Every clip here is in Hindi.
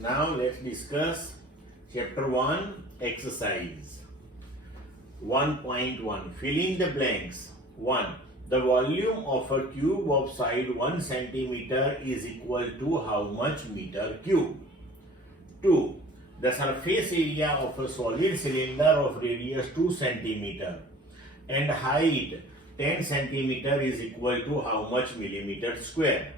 Now let's discuss chapter 1 exercise 1.1. Fill in the blanks. 1. The volume of a cube of side 1 centimeter is equal to how much meter cube? 2. The surface area of a solid cylinder of radius 2 centimeter and height 10 centimeter is equal to how much millimeter square?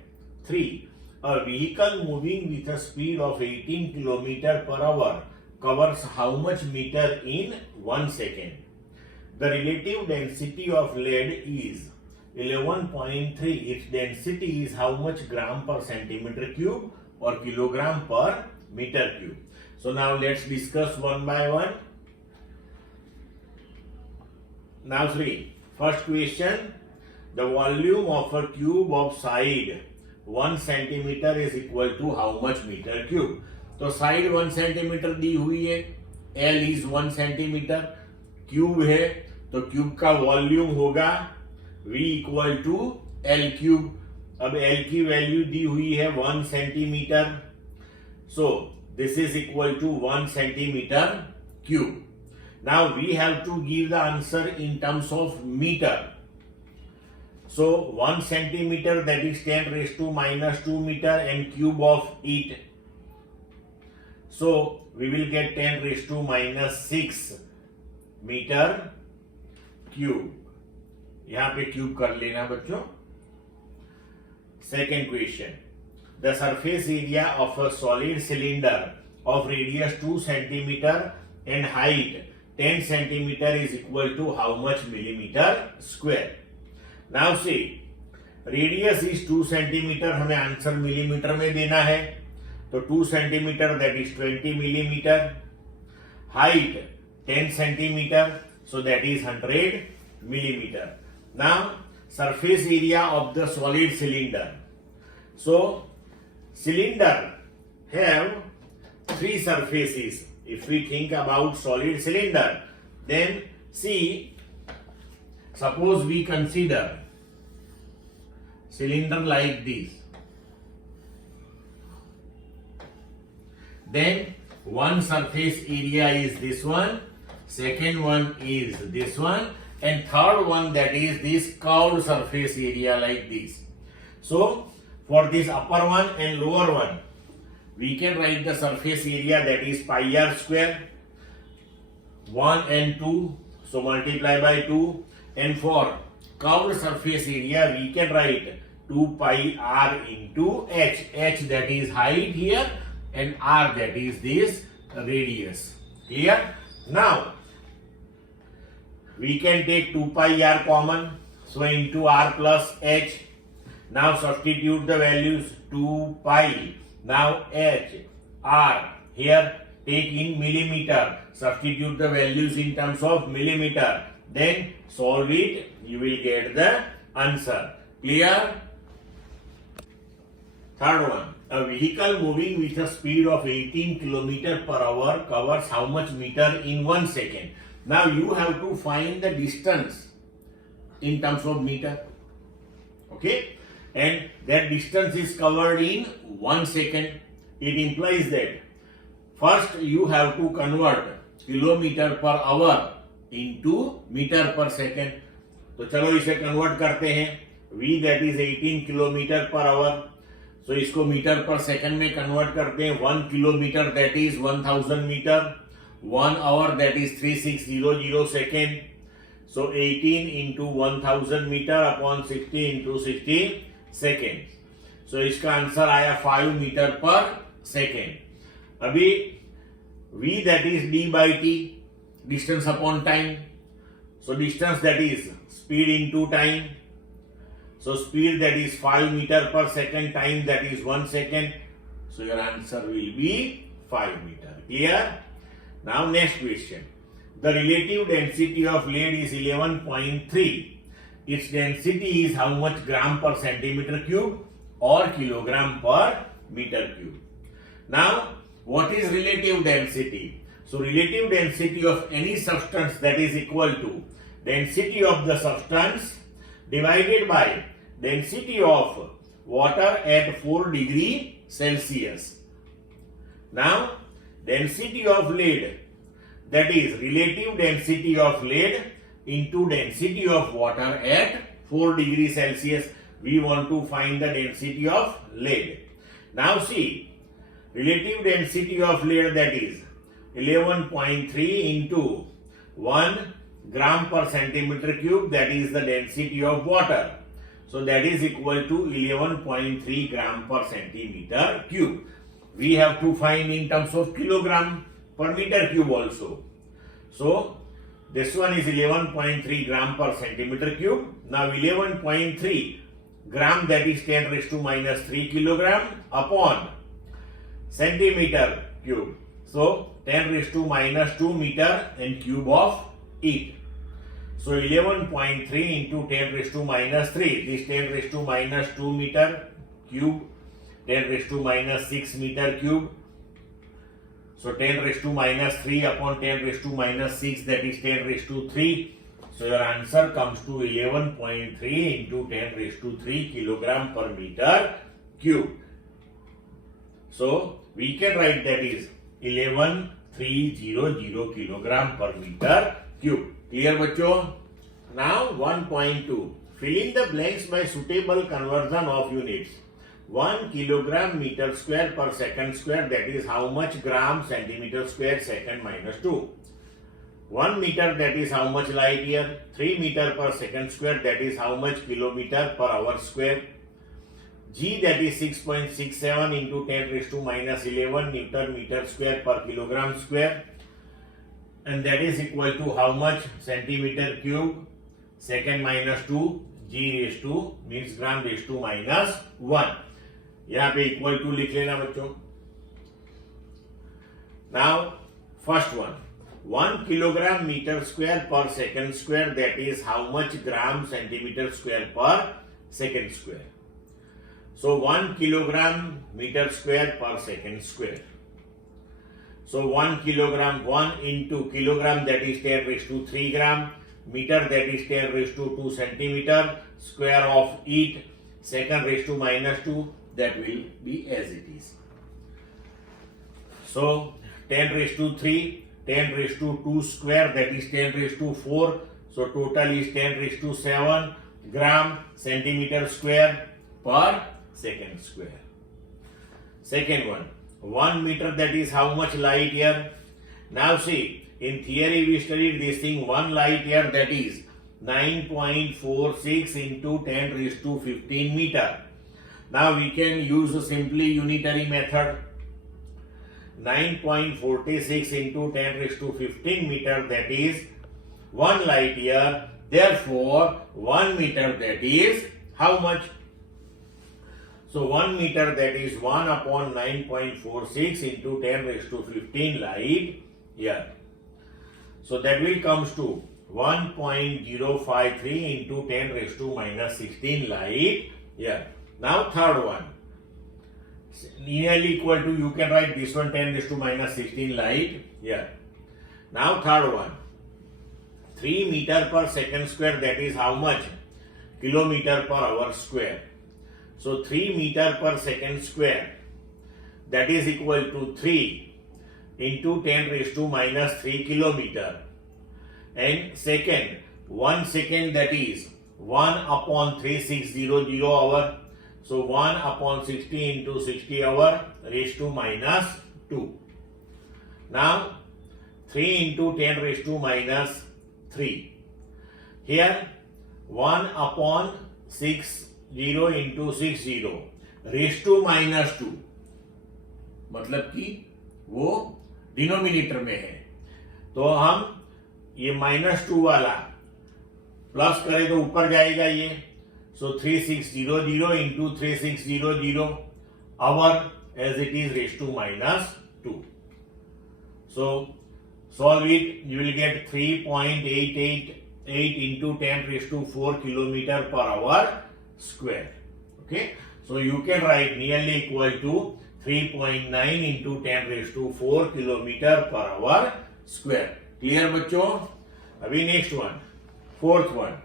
3. A vehicle moving with a speed of 18 km per hour covers how much meter in 1 second? The relative density of lead is 11.3. Its density is how much gram per centimeter cube or kilogram per meter cube? So now let's discuss one by one. Now 3. First question. The volume of a cube of side 1 centimeter is equal to how much meter cube? तो साइड 1 सेंटीमीटर दी हुई है, L इज 1 सेंटीमीटर, क्यूब है तो क्यूब का वॉल्यूम होगा V equal to L cube. अब L की वैल्यू दी हुई है 1 centimetre, so this is equal to 1 centimetre cube. Now we have to give the answer in terms of metre. So 1 centimeter, that is 10 raised to minus 2 meter and cube of it. So we will get 10 raised to minus 6 meter cube. यहाँ पे क्यूब कर लेना बच्चों. Second question. The surface area of a solid cylinder of radius 2 centimeter and height 10 centimeter is equal to how much millimeter square? Now see, radius is 2 centimeter, हमें आंसर मिलीमीटर में देना है, तो 2 centimeter that is 20 millimeter, height 10 centimeter, so that is 100 millimeter. Now surface area of the solid cylinder. So cylinder have 3 surfaces. If we think about solid cylinder, then see, suppose we consider cylinder like this, then one surface area is this one, second one is this one, and third one, that is this curved surface area like this. So for this upper one and lower one, we can write the surface area, that is pi r square, 1 and 2, so multiply by 2. And for curved surface area, we can write 2 pi r into h. H that is height here and r that is this radius. Clear? Now we can take 2 pi r common, so into r plus h. Now substitute the values. 2 pi, now h, r, here take in millimeter, substitute the values in terms of millimeter, then solve it, you will get the answer. Clear? Third one. A vehicle moving with a speed of 18 km per hour covers how much meter in 1 second? Now you have to find the distance in terms of meter. Okay? And that distance is covered in 1 second. It implies that first you have to convert kilometer per hour into meter per second. तो चलो इसे कन्वर्ट करते हैं. V that is 18 kilometre per hour, so इसको मीटर पर सेकंड में कन्वर्ट करते हैं. 1 kilometre that is 1000 metre, 1 hour that is 3600 second. So 18 into 1000 metre upon 60 into 60 second. So इसका आंसर आया 5 मीटर पर सेकेंड. अभी V that is d by t, distance upon time. So distance that is speed into time. So speed that is 5 meter per second, time that is 1 second. So your answer will be 5 meter. Clear? Now next question. The relative density of lead is 11.3. Its density is how much gram per centimeter cube or kilogram per meter cube? Now what is relative density? So relative density of any substance, that is equal to density of the substance divided by density of water at 4 degree Celsius. Now, density of lead, that is relative density of lead into density of water at 4 degrees Celsius. We want to find the density of lead. Now see, relative density of lead, that is 11.3 into 1 gram per centimeter cube, that is the density of water. So that is equal to 11.3 gram per centimeter cube. We have to find in terms of kilogram per meter cube also. So this one is 11.3 gram per centimeter cube. Now 11.3 gram, that is 10 raised to minus 3 kilogram upon centimeter cube. So 10 raised to minus 2 meter and cube of it. So 11.3 into 10 raised to minus 3. This 10 raised to minus 2 meter cube, 10 raised to minus 6 meter cube. So 10 raised to minus 3 upon 10 raised to minus 6, that is 10 raised to 3. So your answer comes to 11.3 into 10 raised to 3 kilogram per meter cube. So we can write that is 11,300 kilogram per meter cube. Clear बच्चों? Now 1.2. Fill in the blanks by suitable conversion of units. 1 kilogram meter square per second square, that is how much gram centimeter square second minus 2. 1 meter, that is how much light year. 3 meter per second square, that is how much kilometer per hour square. G, that is 6.67 into 10 raised to minus 11 Newton meter square per kilogram square. And that is equal to how much centimeter cube second minus 2 G raised to means gram raised to minus 1. यहाँ पे इक्वल टू लिख लेना बच्चों. Now first one, 1 kilogram meter square per second square, that is how much gram centimeter square per second square. So 1 kilogram meter square per second square. So 1 kilogram, 1 into kilogram, that is 10 raised to 3 gram, meter, that is 10 raised to 2 centimeter, square of it, second raised to minus 2, that will be as it is. So 10 raised to 3, 10 raised to 2 square, that is 10 raised to 4, so total is 10 raised to 7 gram centimeter square per second square. Second one, 1 meter, that is how much light year. Now see, in theory we studied this thing, 1 light year, that is 9.46 into 10 raised to 15 meter. Now we can use simply unitary method. 9.46 into 10 raised to 15 meter, that is 1 light year. Therefore 1 meter, that is how much? So 1 meter, that is 1 upon 9.46 into 10 raised to 15 light year. So that will comes to 1.053 into 10 raised to minus 16 light year. Now third one, nearly equal to, you can write this one 10 raised to minus 16 light year. Now third one, 3 meter per second square, that is how much? Kilometer per hour square. So 3 meter per second square, that is equal to 3 into 10 raised to minus 3 kilometer. And second, 1 second, that is 1 upon 3600 hour. So 1 upon 60 into 60 hour raised to minus 2. Now 3 into 10 raised to minus 3. Here 1 upon 60 into 60 raised to minus 2. मतलब कि वो डिनोमिनेटर में है, तो हम ये -2 वाला प्लस करें तो ऊपर जाएगा ये. So 3600 into 3600 hour as it is raised to minus 2. So solve it, you will get 3.888 into 10 raised to 4 kilometer per hour square. Okay, so you can write nearly equal to 3.9 into 10 raised to 4 kilometer per hour square. Clear बच्चों? अभी next one, fourth one,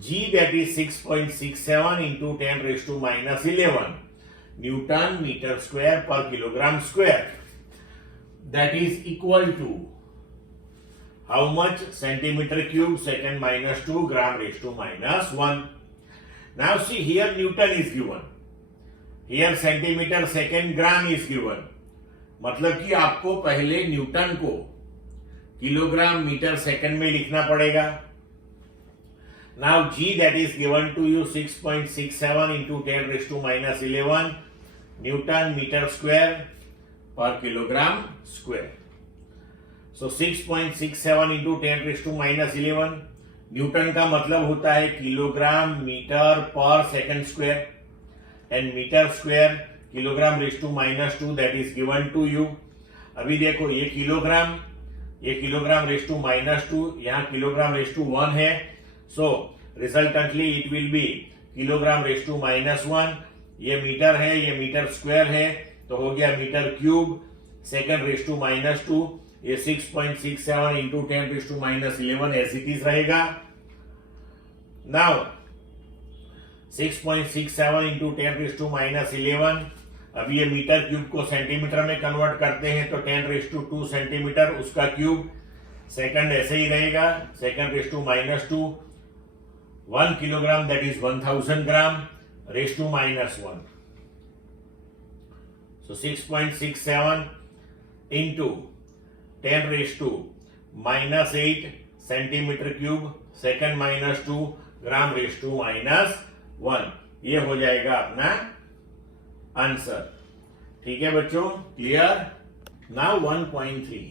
G, that is 6.67 into 10 raised to minus 11. Newton metre square per kilogram square, that is equal to how much? Centimeter cube second minus 2 gram raised to minus 1. Now see, here Newton is given, here centimeter second gram is given. मतलब कि आपको पहले न्यूटन को किलोग्राम मीटर सेकंड में लिखना पड़ेगा. Now G, that is given to you 6.67 into 10 raised to minus 11 Newton meter square per kilogram square. So 6.67 into 10 raised to minus 11 newton का मतलब होता है किलोग्राम मीटर पर second square, and metre square kilogram raise to minus 2, that is given to you. अभी देखो ये किलोग्राम रेज टू माइनस 2, यहाँ किलोग्राम रेज टू 1 है. So resultantly it will be kilogram raise to minus 1. ये मीटर है, ये मीटर स्क्वायर है, तो हो गया metre cube second raise to minus 2. ये 6.67 into 10 raise to minus 11 as it is रहेगा. Now 6.67 into 10 raise to minus 11, अब ये मीटर क्यूब को सेंटीमीटर में कन्वर्ट करते हैं तो 10 रेज टू 2 सेंटीमीटर उसका क्यूब. सेकंड ऐसे ही रहेगा, second raise to minus 2, 1 kilogram that is 1000 gram raise to minus 1. So 6.67 into 10 raised to minus 8 centimeter cube second minus 2 gram raised to minus 1. ये हो जाएगा अपना आंसर. ठीक है बच्चों, clear? Now 1.3.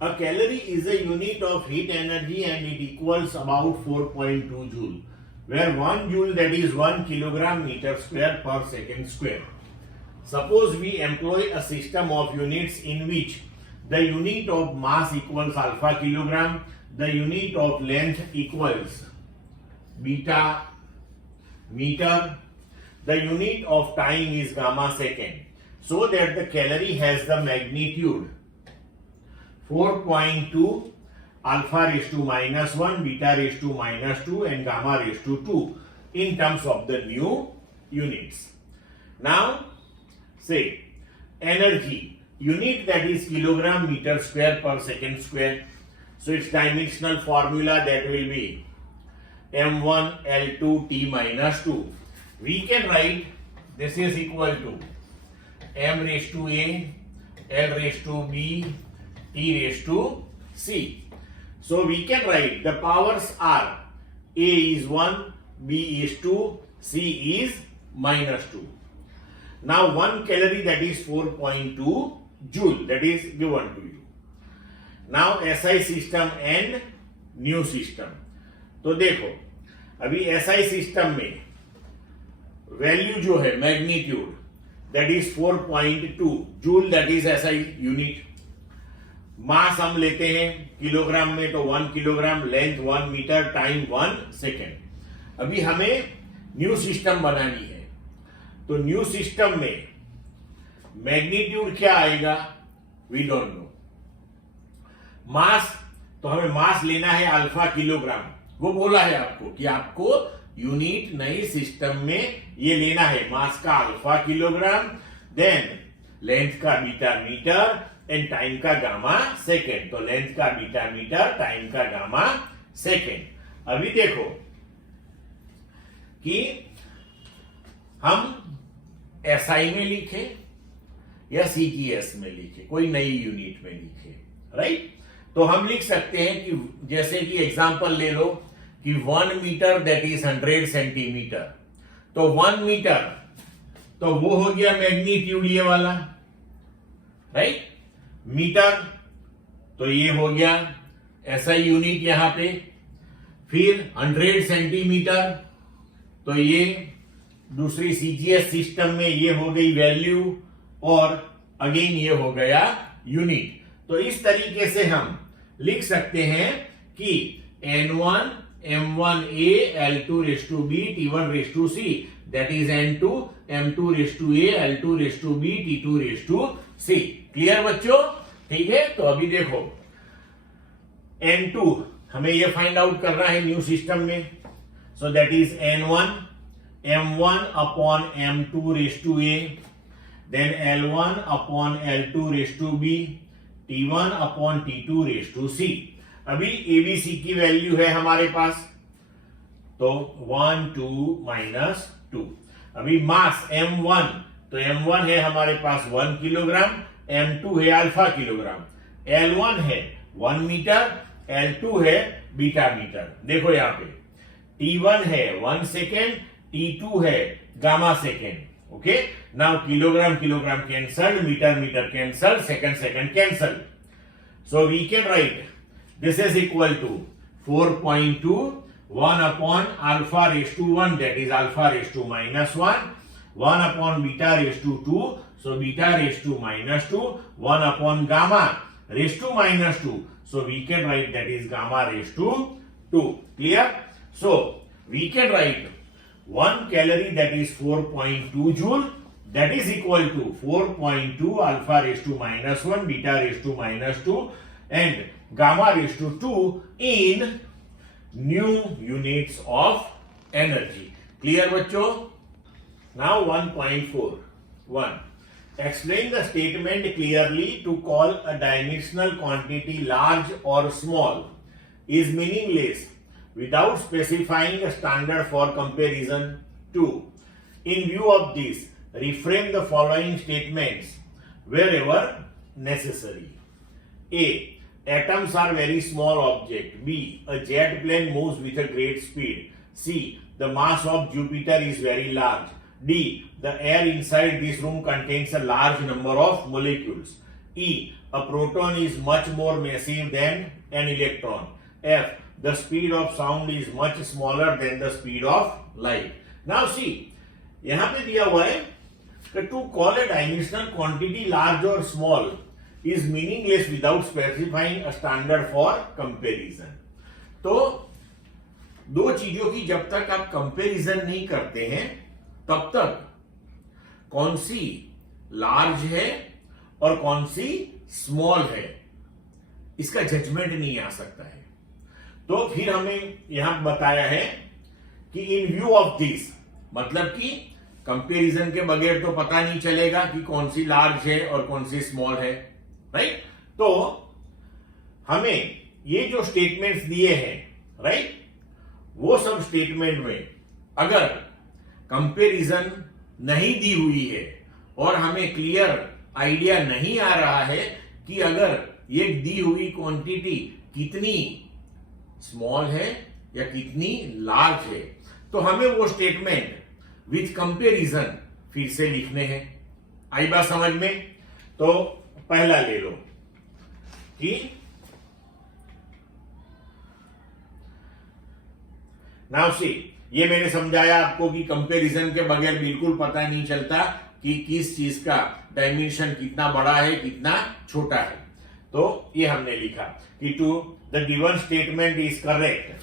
A calorie is a unit of heat energy and it equals about 4.2 joule, where 1 joule, that is 1 kilogram meter square per second square. Suppose we employ a system of units in which the unit of mass equals alpha kilogram, the unit of length equals beta meter, the unit of time is gamma second, so that the calorie has the magnitude 4.2 alpha raised to minus 1, beta raised to minus 2 and gamma raised to 2 in terms of the new units. Now say energy unit, that is kilogram meter square per second square. So its dimensional formula that will be m1 L2 T minus 2. We can write this is equal to m raised to a, L raised to b, T raised to c. So we can write the powers are a is 1, b is 2, c is minus 2. Now 1 calorie, that is 4.2 joule, that is given to you. Now SI system and new system. तो देखो अभी SI system में वैल्यू जो है magnitude, that is 4.2 joule, that is SI unit. Mass हम लेते हैं किलोग्राम में, तो 1 kilogram, length 1 metre, time 1 second. अभी हमें न्यू सिस्टम बनानी है, तो न्यू सिस्टम में मैग्नीट्यूड क्या आएगा वी डोंट नो. मास, तो हमें मास लेना है अल्फा किलोग्राम. वो बोला है आपको कि आपको यूनिट नई सिस्टम में ये लेना है, मास का अल्फा किलोग्राम, देन लेंथ का बीटा मीटर एंड टाइम का गामा सेकेंड. तो लेंथ का बीटा मीटर, टाइम का गामा सेकेंड. अभी देखो कि हम एसआई में लिखे या सीजीएस में लिखे, कोई नई यूनिट में लिखे, राइट. तो हम लिख सकते हैं कि जैसे कि एग्जांपल ले लो कि 1 मीटर दैट इज 100 सेंटीमीटर. तो 1 मीटर तो वो हो गया मैग्नीट्यूड ये वाला, राइट. मीटर तो ये हो गया एसआई यूनिट यहां पे. फिर 100 सेंटीमीटर तो ये दूसरी सीजीएस सिस्टम में ये हो गई वैल्यू, और अगेन ये हो गया यूनिट. तो इस तरीके से हम लिख सकते हैं कि N1 M1A L2 raised to B T1 raised to C, that is N2 M2 raised to A L2 raised to B T2 raised to C. Clear बच्चों? ठीक है. तो अभी देखो N2 हमें ये फाइंड आउट करना है न्यू सिस्टम में, सो that is N1 m1 upon m2 raised to a, then l1 upon l2 raised to b, t1 upon t2 raised to c। अभी abc की वैल्यू है हमारे पास, तो 1 2 माइनस 2। अभी मास m1, तो m1 है हमारे पास 1 किलोग्राम, m2 है अल्फा किलोग्राम, l1 है 1 मीटर, l2 है बीटा मीटर। देखो यहाँ पे t1 है 1 सेकेंड, t2 है gamma second. Okay, now kilogram kilogram cancel, metre metre cancel, second second cancel. So we can write this is equal to 4.2 1 upon alpha raised to 1, that is alpha raised to minus 1, 1 upon beta raised to 2, so beta raised to minus 2, 1 upon gamma raised to minus 2, so we can write that is gamma raised to 2. Clear? So we can write 1 calorie, that is 4.2 joule, that is equal to 4.2 alpha raised to minus 1, beta raised to minus 2 and gamma raised to 2 in new units of energy. Clear बच्चों? Now 1.4 explain the statement clearly to call a dimensional quantity large or small is meaningless without specifying a standard for comparison. 2. In view of this, reframe the following statements wherever necessary. A. Atoms are very small object. B. A jet plane moves with a great speed. C. The mass of Jupiter is very large. D. The air inside this room contains a large number of molecules. E. A proton is much more massive than an electron. F. The speed of sound is much smaller than the speed of light. Now see, यहाँ पे दिया हुआ है कि to call a dimensional quantity large or small is meaningless without specifying a standard for comparison. तो दो चीजों की जब तक आप कंपैरिजन नहीं करते हैं तब तक कौन सी लार्ज है और कौन सी स्मॉल है इसका जजमेंट नहीं आ सकता है। तो फिर हमें यहां बताया है कि इन व्यू ऑफ दिस, मतलब कि कंपैरिजन के बगैर तो पता नहीं चलेगा कि कौन सी लार्ज है और कौन सी स्मॉल है, राइट? तो हमें ये जो स्टेटमेंट्स दिए हैं, राइट, वो सब स्टेटमेंट में अगर कंपैरिजन नहीं दी हुई है और हमें क्लियर आइडिया नहीं आ रहा है कि अगर ये दी हुई क्वांटिटी कितनी स्मॉल है या कितनी लार्ज है, तो हमें वो स्टेटमेंट विथ कंपैरिजन फिर से लिखने हैं। आई बात समझ में? तो पहला ले लो कि नाउ सी, ये मैंने समझाया आपको कि कंपैरिजन के बगैर बिल्कुल पता नहीं चलता कि किस चीज का डायमेंशन कितना बड़ा है कितना छोटा है। तो ये हमने लिखा कि to the given statement is correct,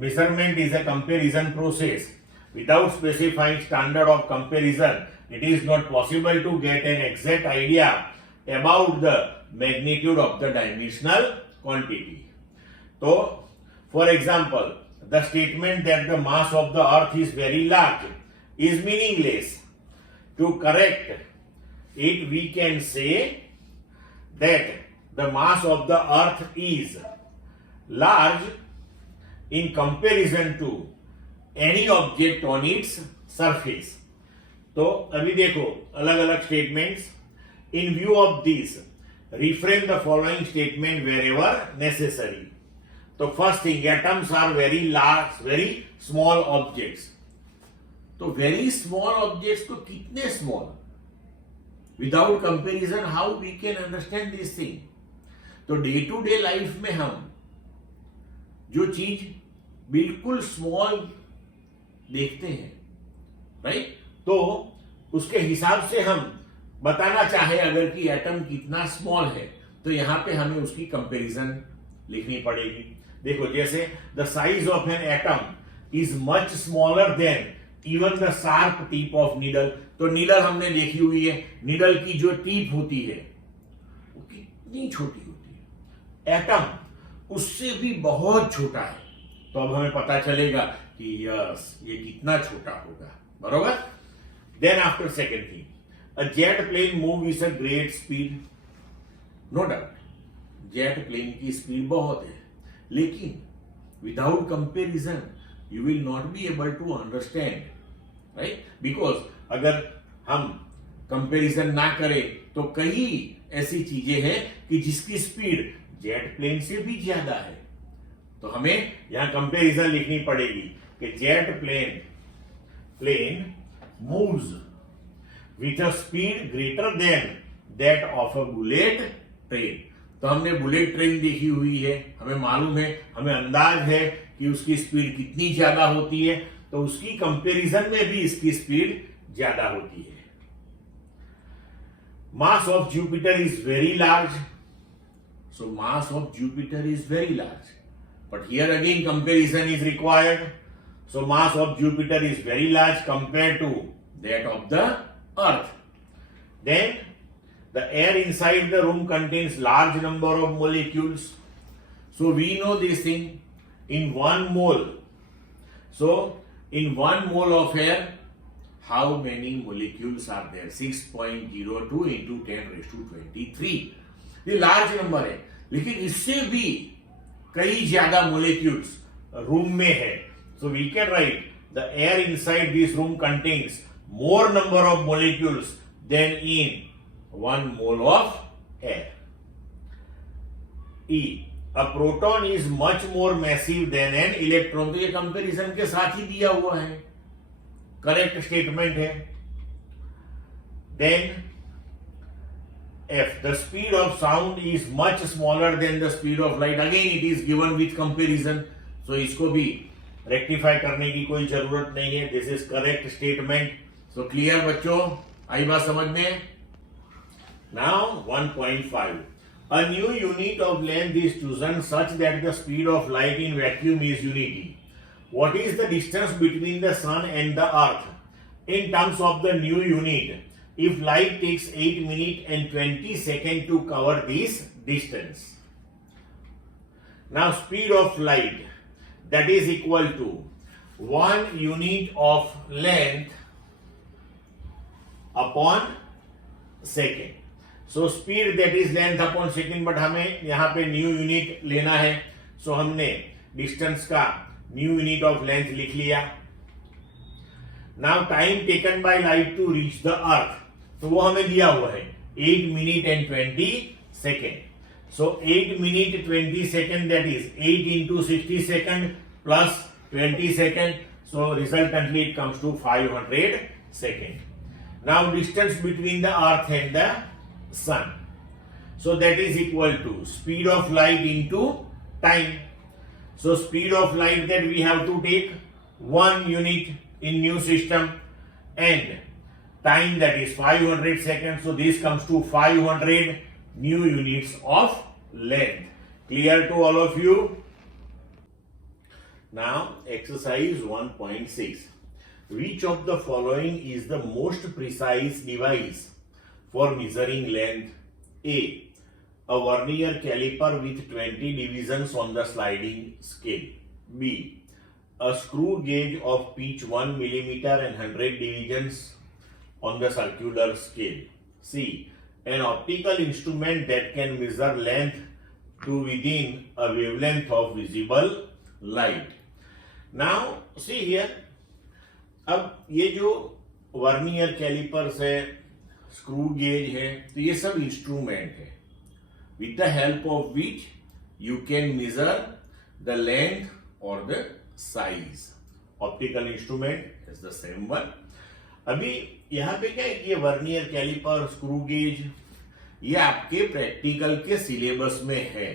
measurement is a comparison process, without specifying standard of comparison it is not possible to get an exact idea about the magnitude of the dimensional quantity. So, for example, the statement that the mass of the earth is very large is meaningless. To correct it, we can say that the mass of the earth is large in comparison to any object on its surface. तो अभी देखो अलग अलग statements. In view of this, reframe the following statement wherever necessary. तो first thing, atoms are very large, very small objects. तो very small objects तो कितने small? Without comparison, how we can understand this thing? तो day to day life में हम जो चीज बिल्कुल small देखते हैं, right? तो उसके हिसाब से हम बताना चाहे अगर कि एटम कितना स्मॉल है तो यहां पे हमें उसकी कंपैरिजन लिखनी पड़ेगी। देखो जैसे the size of an atom is much smaller than even the sharp tip of needle. तो नीडल हमने देखी हुई है, नीडल की जो टिप होती है वो कितनी छोटी होती है, एटम उससे भी बहुत छोटा है। तो अब हमें पता चलेगा कि यस ये कितना छोटा होगा, बरोबर. Then after second thing, a jet plane move with a great speed. No doubt, jet plane की स्पीड बहुत है, लेकिन without comparison you will not be able to understand, right? Because अगर हम कंपेरिजन ना करें तो कई ऐसी चीजें हैं कि जिसकी स्पीड जेट प्लेन से भी ज्यादा है. तो हमें यहां कंपेरिजन लिखनी पड़ेगी कि jet plane moves with a speed greater than that of a bullet train. तो हमने बुलेट ट्रेन देखी हुई है, हमें मालूम है, हमें अंदाज है कि उसकी स्पीड कितनी ज्यादा होती है, तो उसकी कंपैरिजन में भी इसकी स्पीड ज्यादा होती है. Mass of Jupiter is very large. So mass of Jupiter is very large, but here again comparison is required. So mass of Jupiter is very large compare to that of the earth. Then the air inside the room contains large number of molecules. So we know this thing in 1 mole. So in 1 mole of air, how many molecules are there? 6.02 into 10 raised to 23. ये large number है, लेकिन इससे भी कई ज्यादा molecules room में है. So we can write the air inside this room contains more number of molecules than in 1 mole of air. E. A proton is much more massive than an electron. तो ये कंपैरिजन के साथ ही दिया हुआ है, करेक्ट स्टेटमेंट है. Then F. The speed of sound is much smaller than the speed of light. Again it is given with comparison. So इसको भी रेक्टिफाई करने की कोई जरूरत नहीं है. This is correct statement. So clear बच्चों, आई बात समझ में? Now 1.5. A new unit of length is chosen such that the speed of light in vacuum is unity. What is the distance between the sun and the earth in terms of the new unit if light takes 8 minutes and 20 seconds to cover this distance? Now speed of light, that is equal to 1 unit of length upon second. So speed that is length upon second, but हमें यहां पे न्यू यूनिट लेना है. सो हमने डिस्टेंस का न्यू यूनिट ऑफ लेंथ लिख लिया. Now time taken by light to reach the earth, तो वो हमें दिया हुआ है 8 minute and 20 second. So 8 minute 20 second that is 8 into 60 second plus 20 second. So resultantly it comes to 500 second. Now distance between the earth and the sun, so that is equal to speed of light into time. So speed of light that we have to take 1 unit in new system and time that is 500 seconds. So this comes to 500 new units of length. Clear to all of you? Now exercise 1.6. Which of the following is the most precise device for measuring length? A. A vernier caliper with 20 divisions on the sliding scale. B. A screw gauge of pitch 1 millimeter and 100 divisions on the circular scale. C. An optical instrument that can measure length to within a wavelength of visible light. Now see here, अब ये जो वर्नियर कैलिपर्स है, स्क्रू गेज है, तो ये सब इंस्ट्रूमेंट है with the help of which you can measure the length और the size. Optical instrument is the same one. अभी यहां पे क्या है कि ये वर्नियर कैलिपर, स्क्रू गेज, ये आपके प्रैक्टिकल के सिलेबस में है.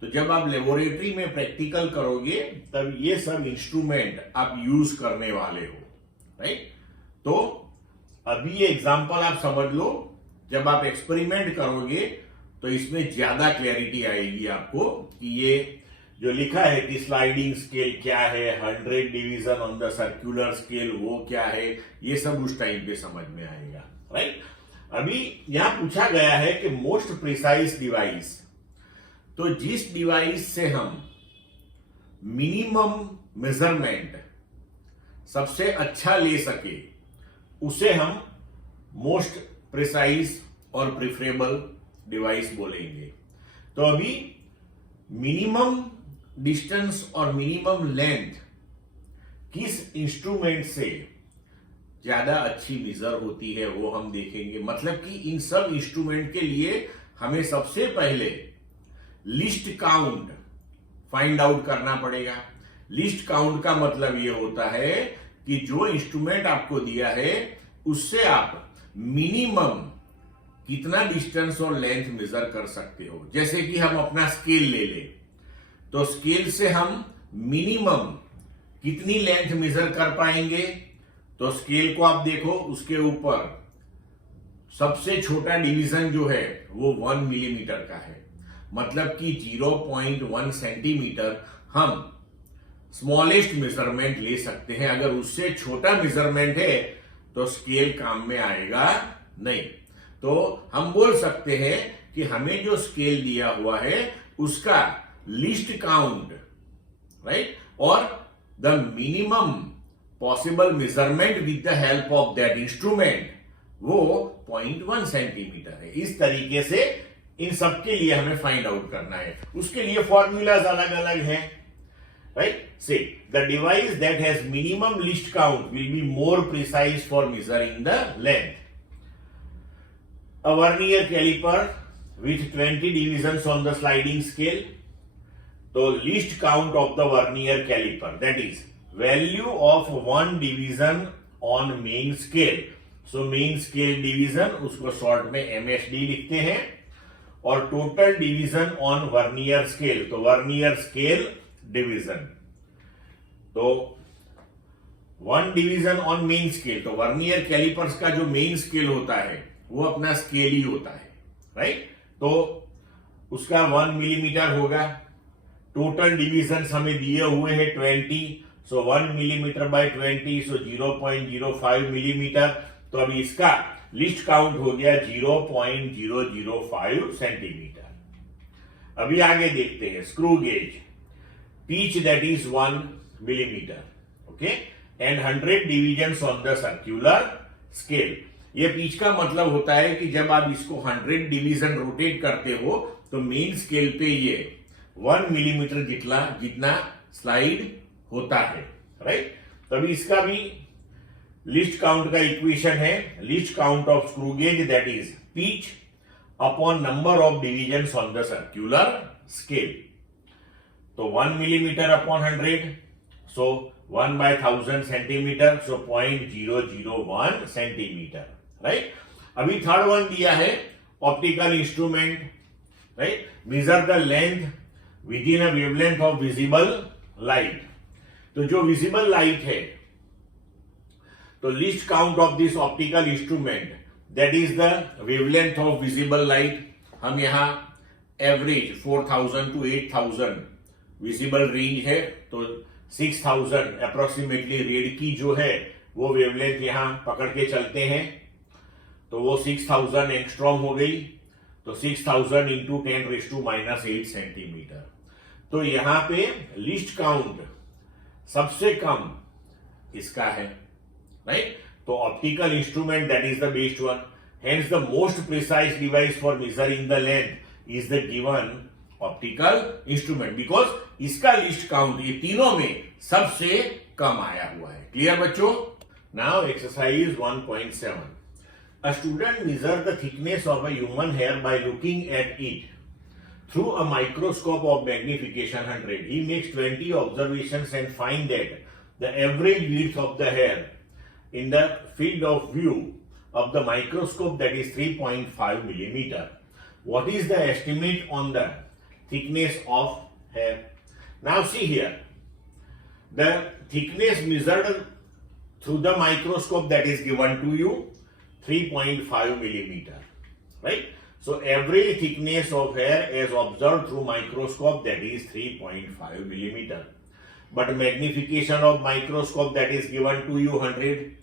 तो जब आप लेबोरेटरी में प्रैक्टिकल करोगे तब ये सब इंस्ट्रूमेंट आप यूज करने वाले हो, राइट? तो अभी ये एग्जाम्पल आप समझ लो, जब आप एक्सपेरिमेंट करोगे तो इसमें ज्यादा क्लैरिटी आएगी आपको कि ये जो लिखा है कि स्लाइडिंग स्केल क्या है, 100 division on the circular scale वो क्या है, ये सब उस टाइम पे समझ में आएगा, राइट? अभी यहां पूछा गया है कि मोस्ट प्रिसाइज डिवाइस, तो जिस डिवाइस से हम मिनिमम मेजरमेंट सबसे अच्छा ले सके उसे हम मोस्ट प्रिसाइज और प्रिफरेबल डिवाइस बोलेंगे। तो अभी मिनिमम डिस्टेंस और मिनिमम लेंथ किस इंस्ट्रूमेंट से ज्यादा अच्छी मेजर होती है वो हम देखेंगे। मतलब कि इन सब इंस्ट्रूमेंट के लिए हमें सबसे पहले लिस्ट काउंट फाइंड आउट करना पड़ेगा। लिस्ट काउंट का मतलब ये होता है कि जो इंस्ट्रूमेंट आपको दिया है उससे आप मिनिमम कितना डिस्टेंस और लेंथ मेजर कर सकते हो। जैसे कि हम अपना स्केल ले लें, तो स्केल से हम मिनिमम कितनी लेंथ मेजर कर पाएंगे। तो स्केल को आप देखो, उसके ऊपर सबसे छोटा डिवीजन जो है वो 1 मिलीमीटर का है। मतलब कि 0.1 सेंटीमीटर हम स्मॉलेस्ट मेजरमेंट ले सकते हैं। अगर उससे छोटा मेजरमेंट है तो स्केल काम में आएगा नहीं। तो हम बोल सकते हैं कि हमें जो स्केल दिया हुआ है उसका लिस्ट काउंट, राइट, और the minimum possible measurement with the help of that instrument वो 0.1 सेंटीमीटर है। इस तरीके से इन सब के लिए हमें फाइंड आउट करना है। उसके लिए फॉर्मूलाज अलग अलग हैं, राइट। से the device that has minimum list count will be more precise for measuring the length. A vernier caliper with 20 divisions on the sliding scale. So least count of the vernier caliper, that is value of one division on main scale. So main scale division उसको शॉर्ट में MSD लिखते हैं, और total division on vernier scale, तो vernier scale division. तो one division on main scale, तो vernier calipers का जो main scale होता है वो अपना स्केल ही होता है, राइट। तो उसका 1 मिलीमीटर होगा। टोटल डिविजन हमें दिए हुए हैं 20, सो 1 मिलीमीटर बाय 20, सो 0.05 मिलीमीटर। तो अभी इसका लिस्ट काउंट हो गया 0.005 सेंटीमीटर। अभी आगे देखते हैं screw gauge, pitch that is 1 millimetre, okay, and 100 divisions on the circular scale. ये पीच का मतलब होता है कि जब आप इसको 100 डिवीजन रोटेट करते हो तो मेन स्केल पे ये 1 मिलीमीटर जितना स्लाइड होता है, राइट। तभी इसका भी लिस्ट काउंट का इक्वेशन है, least count of screw gauge that is pitch upon number of divisions on the circular scale. तो 1 millimetre upon 100, so 1 by 1000 centimetre, so 0.001 centimetre, right. अभी थर्ड वन दिया है optical instrument, right, measure the length within a wavelength of visible light. तो जो विजिबल लाइट है, तो least count of this optical instrument that is the wavelength of visible light. हम यहां एवरेज 4000 to 8000 विजिबल रेंज है, तो 6000 अप्रोक्सीमेटली रेड की जो है वो वेवलेंथ यहां पकड़ के चलते हैं, तो वो 6000 एंगस्ट्रॉम हो गई। तो 6000 इंटू 10⁻⁻8 सेंटीमीटर। तो यहां पे लिस्ट काउंट सबसे कम इसका है, राइट। तो optical instrument that is the best one, hence the most precise device for measuring the length is the given optical instrument, because इसका लिस्ट काउंट ये तीनों में सबसे कम आया हुआ है। क्लियर बच्चों? Now exercise 1.7। A student measures the thickness of a human hair by looking at it through a microscope of magnification 100. He makes 20 observations and finds that the average width of the hair in the field of view of the microscope that is 3.5 millimeter. What is the estimate on the thickness of hair? Now see here, the thickness measured through the microscope that is given to you 3.5 millimeter, right? So average thickness of hair as observed through microscope that is 3.5 millimeter. But magnification of microscope that is given to you 100.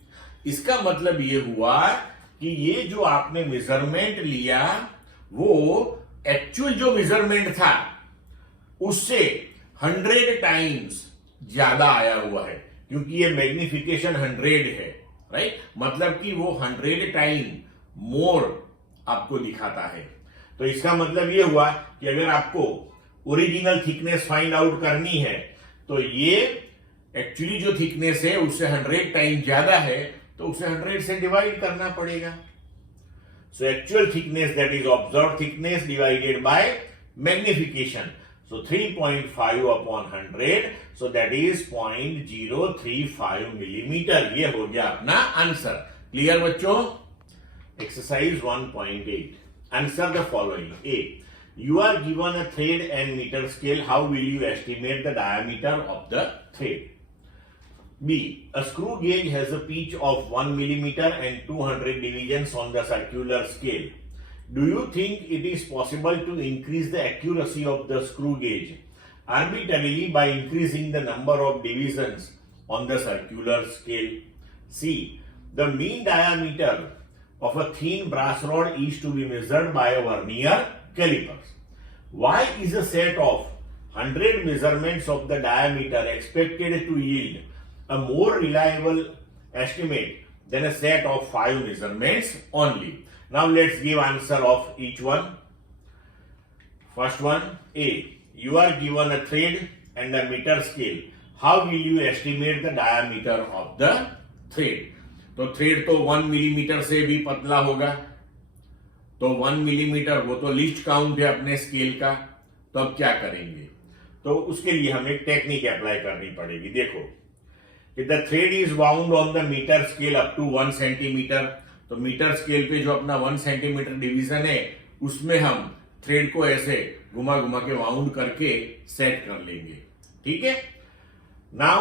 इसका मतलब ये हुआ कि ये जो आपने मेजरमेंट लिया वो एक्चुअल जो मेजरमेंट था उससे 100 टाइम्स ज्यादा आया हुआ है, क्योंकि ये मैग्निफिकेशन 100 है, राइट, मतलब कि वो 100 टाइम मोर आपको दिखाता है। तो इसका मतलब ये हुआ कि अगर आपको ओरिजिनल थिकनेस फाइंड आउट करनी है तो ये एक्चुअली जो थिकनेस है उससे 100 टाइम ज्यादा है, तो उसे 100 से डिवाइड करना पड़ेगा। So actual thickness that is observe thickness divided by magnification, so 3.5 upon 100, so that is 0.035 millimetre. ये हो गया अपना आंसर। क्लियर बच्चों? Exercise 1.8, answer the following. A, you are given a thread and meter scale, how will you estimate the diameter of the thread? B, a screw gauge has a pitch of 1 millimeter and 200 divisions on the circular scale. Do you think it is possible to increase the accuracy of the screw gauge arbitrarily by increasing the number of divisions on the circular scale? C, the mean diameter of a thin brass rod is to be measured by a vernier calipers. Why is a set of 100 measurements of the diameter expected to yield a more reliable estimate than a set of 5 measurements only? Now let's give answer of each one. First one, A, you are given a thread and a meter scale. How will you estimate the diameter of the thread? तो थ्रेड तो 1 मिलीमीटर से भी पतला होगा, तो 1 मिलीमीटर वो तो लीस्ट काउंट है अपने स्केल का। तो अब क्या करेंगे? तो उसके लिए हमें एक टेक्निक अप्लाई करनी पड़ेगी। देखो, if the thread is wound on the meter scale up to 1 centimetre, तो मीटर स्केल पे जो अपना 1 सेंटीमीटर डिवीजन है उसमें हम थ्रेड को ऐसे घुमा घुमा के वाउंड करके सेट कर लेंगे। ठीक है? Now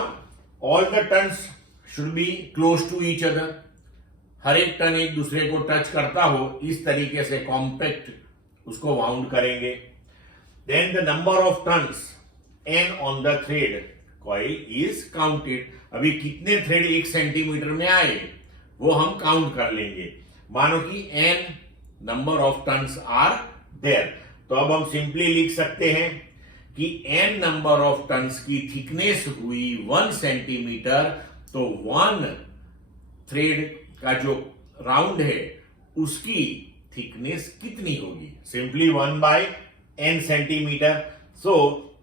all the turns should be close to each other, हर एक टर्न एक दूसरे को टच करता हो, इस तरीके से कॉम्पैक्ट उसको वाउंड करेंगे। Then the number of turns N on the thread coil is counted. अभी कितने थ्रेड 1 सेंटीमीटर में आए वो हम काउंट कर लेंगे। मानो कि N number of turns are there, तो अब हम सिंपली लिख सकते हैं कि एन नंबर ऑफ टर्न्स की थिकनेस हुई 1 सेंटीमीटर, तो 1 थ्रेड का जो राउंड है उसकी थिकनेस कितनी होगी? Simply 1 by n centimetre. So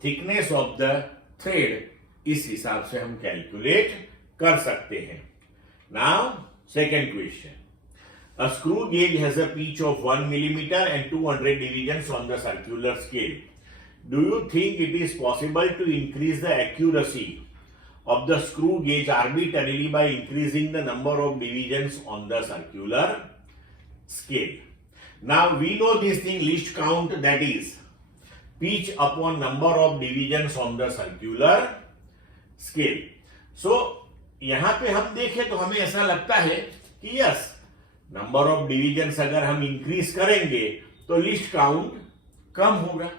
thickness of the thread इस हिसाब से हम कैलकुलेट कर सकते हैं। Now second question, a screw gauge has a pitch of 1 millimetre and 200 divisions on the circular scale. Do you think it is possible to increase the accuracy of the screw gauge arbitrarily by increasing the number of divisions on the circular scale? Now we know this thing, least count, that is pitch upon number of divisions on the circular scale. So यहां पे हम देखें तो हमें ऐसा लगता है कि यस, नंबर ऑफ डिविजन्स अगर हम इंक्रीज करेंगे तो लिस्ट काउंट कम होगा।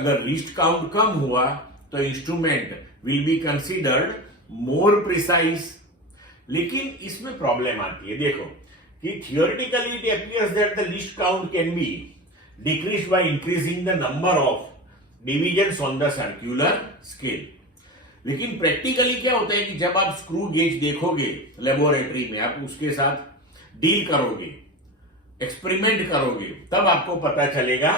अगर लिस्ट काउंट कम हुआ तो instrument will be considered more precise. लेकिन इसमें प्रॉब्लम आती है, देखो कि theoretically it appears that the list count can be decrease by increasing the number of divisions on the circular scale. लेकिन प्रैक्टिकली क्या होता है कि जब आप स्क्रू गेज देखोगे लेबोरेटरी में, आप उसके साथ डील करोगे, एक्सपेरिमेंट करोगे, तब आपको पता चलेगा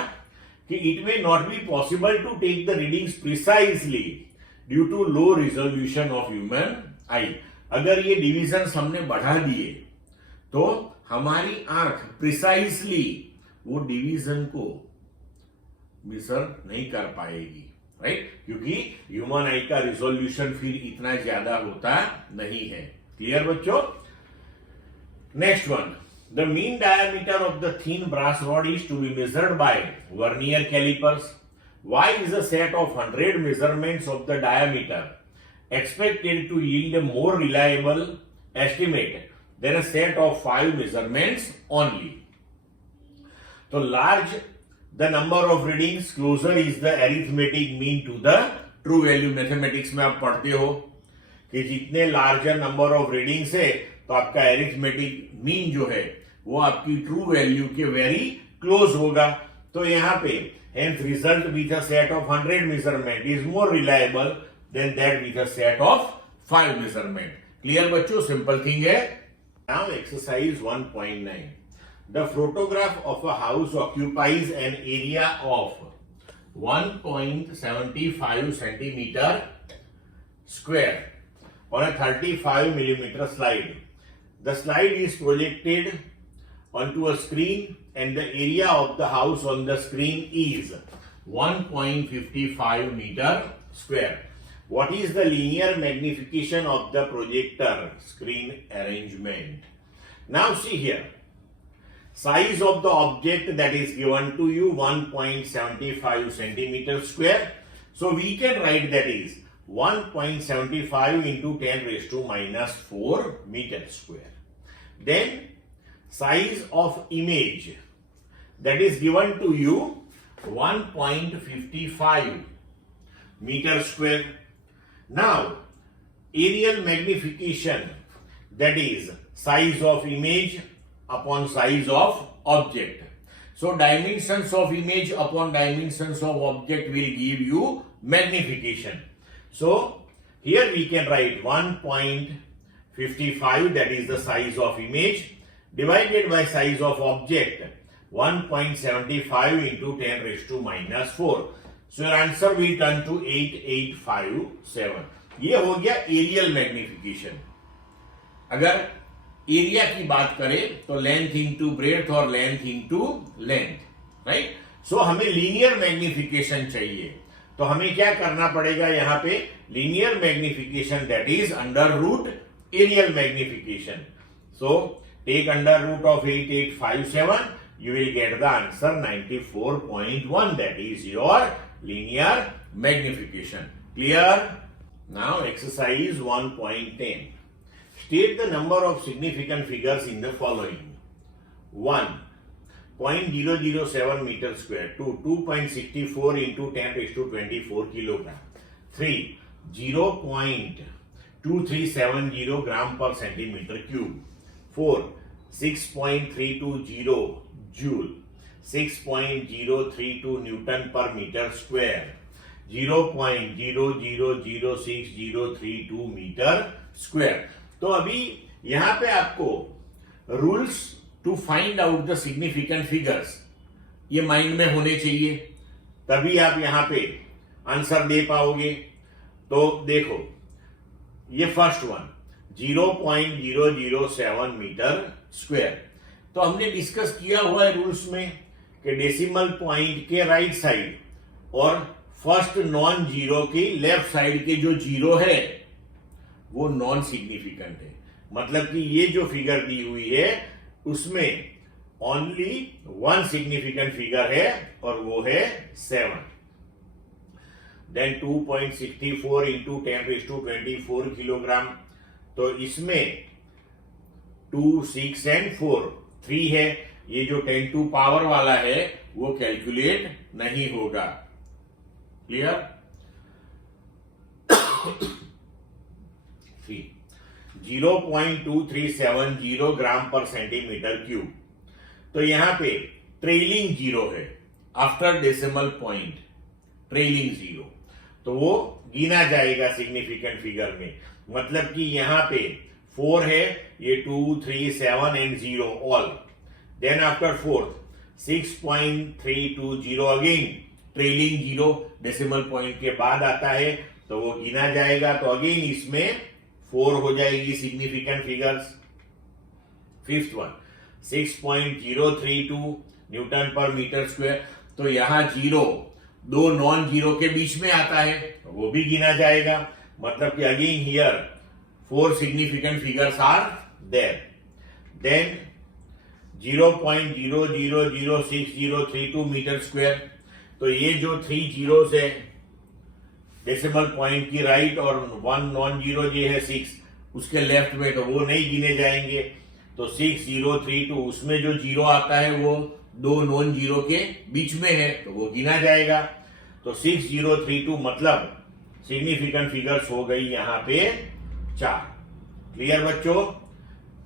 कि it may not be possible to take the readings precisely due to low resolution of human eye. अगर ये डिवीजन हमने बढ़ा दिए तो हमारी आंख प्रिसाइसली वो डिवीजन को मेजर नहीं कर पाएगी, राइट, क्योंकि ह्यूमन आई का रिजोल्यूशन फिर इतना ज्यादा होता नहीं है। क्लियर बच्चों? Next one, the mean diameter of the thin brass rod is to be measured by vernier calipers. Why is a set of 100 measurements of the diameter expected to yield a more reliable estimate than a set of 5 measurements only? So large the number of readings, closer is the arithmetic mean to the true value. Mathematics में आप पढ़ते हो कि जितने लार्जर नंबर ऑफ रीडिंग्स है तो आपका एरिथमेटिक मीन जो है वो आपकी ट्रू वैल्यू के वेरी क्लोज होगा। तो यहाँ पे hence result with a set of 100 measurement is more reliable than that with a set of 5 measurement. Clear बच्चों, सिंपल थिंग है. Now exercise 1.9. The photograph of a house occupies an area of 1.75 centimeter square on a 35 millimeter slide. The slide is projected onto a screen and the area of the house on the screen is 1.55 meter square. What is the linear magnification of the projector screen arrangement? Now see here. Size of the object that is given to you 1.75 centimeter square. So we can write that is 1.75 into 10 raised to minus 4 meter square. Then size of image that is given to you 1.55 meter square. Now aerial magnification that is size of image upon size of object. So dimensions of image upon dimensions of object will give you magnification. So here we can write 1.55 that is the size of image divided by size of object 1.75 into 10 raised to minus 4. So your answer will turn to 8857. ये हो गया एरियल मैग्निफिकेशन. अगर एरिया की बात करें तो लेंथ इंटू ब्रेड्थ और लेंथ इंटू लेंथ, राइट. सो हमें लीनियर मैग्निफिकेशन चाहिए, तो हमें क्या करना पड़ेगा यहां पे? Linear magnification that is under root areal magnification. So take under root of 8857, you will get the answer 94.1. that is your linear magnification. Clear? Now exercise 1.10. State the number of significant figures in the following. 1. 0.007 meter square. 2. 2.64 into 10 raised to 24 kilogram. 3. 0.2370 gram per centimeter cube. 4. 6.320 joule. 6.032 Newton per meter square. 0.000632 meter square. तो अभी यहां पे आपको rules to find out the significant figures ये माइंड में होने चाहिए, तभी आप यहां पे आंसर दे पाओगे. तो देखो ये फर्स्ट वन 0.007 मीटर स्क्वायर. तो हमने डिस्कस किया हुआ है रूल्स में कि डेसिमल पॉइंट के राइट साइड और फर्स्ट नॉन जीरो की लेफ्ट साइड के जो जीरो है वो नॉन सिग्निफिकेंट है. मतलब कि ये जो फिगर दी हुई है उसमें ओनली वन सिग्निफिकेंट फिगर है और वो है 7. Then 2.64 into 10 raised to 24 kilogram. तो इसमें 2, 6 and 4 3 है. ये जो 10 टू पावर वाला है वो कैलकुलेट नहीं होगा. क्लियर? 3. 0.2370 ग्राम पर सेंटीमीटर क्यूब. तो यहां पे ट्रेलिंग जीरो है after decimal point, trailing zero, तो वो गिना जाएगा सिग्निफिकेंट फिगर में. मतलब कि यहां पे 4 है, ये 2, 3, 7 and 0 all. Then after 4 6.320 again trailing zero decimal point के बाद आता है तो वो गिना जाएगा. तो अगेन इसमें 4 हो जाएगी significant figures. Fifth one 6.032 Newton पर मीटर स्क्वायर. तो यहां जीरो दो नॉन जीरो के बीच में आता है तो वो भी गिना जाएगा. मतलब कि again here 4 significant figures are there. Then 0.000632 metre square. तो ये जो 3 जीरोस है डेसिमल पॉइंट की राइट और 1 नॉन जीरो जो है 6 उसके लेफ्ट में, तो वो नहीं गिने जाएंगे. तो 6032 उसमें जो जीरो आता है वो 2 नॉन जीरो के बीच में है तो वो गिना जाएगा. तो 6032 मतलब सिग्निफिकेंट फिगर्स हो गई यहां पे 4. क्लियर बच्चों?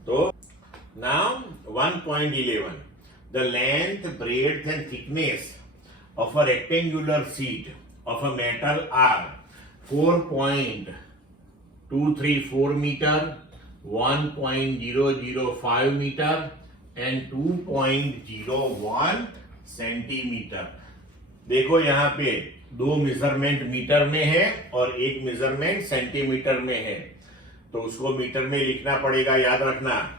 तो now 1.11 the length, breadth and thickness of a rectangular sheet of a metal are 4.0 234 meter, 1.005 meter and 2.01 centimetre. देखो यहाँ पे दो मेजरमेंट मीटर में है और एक मेजरमेंट सेंटीमीटर में है, तो उसको मीटर में लिखना पड़ेगा, याद रखना।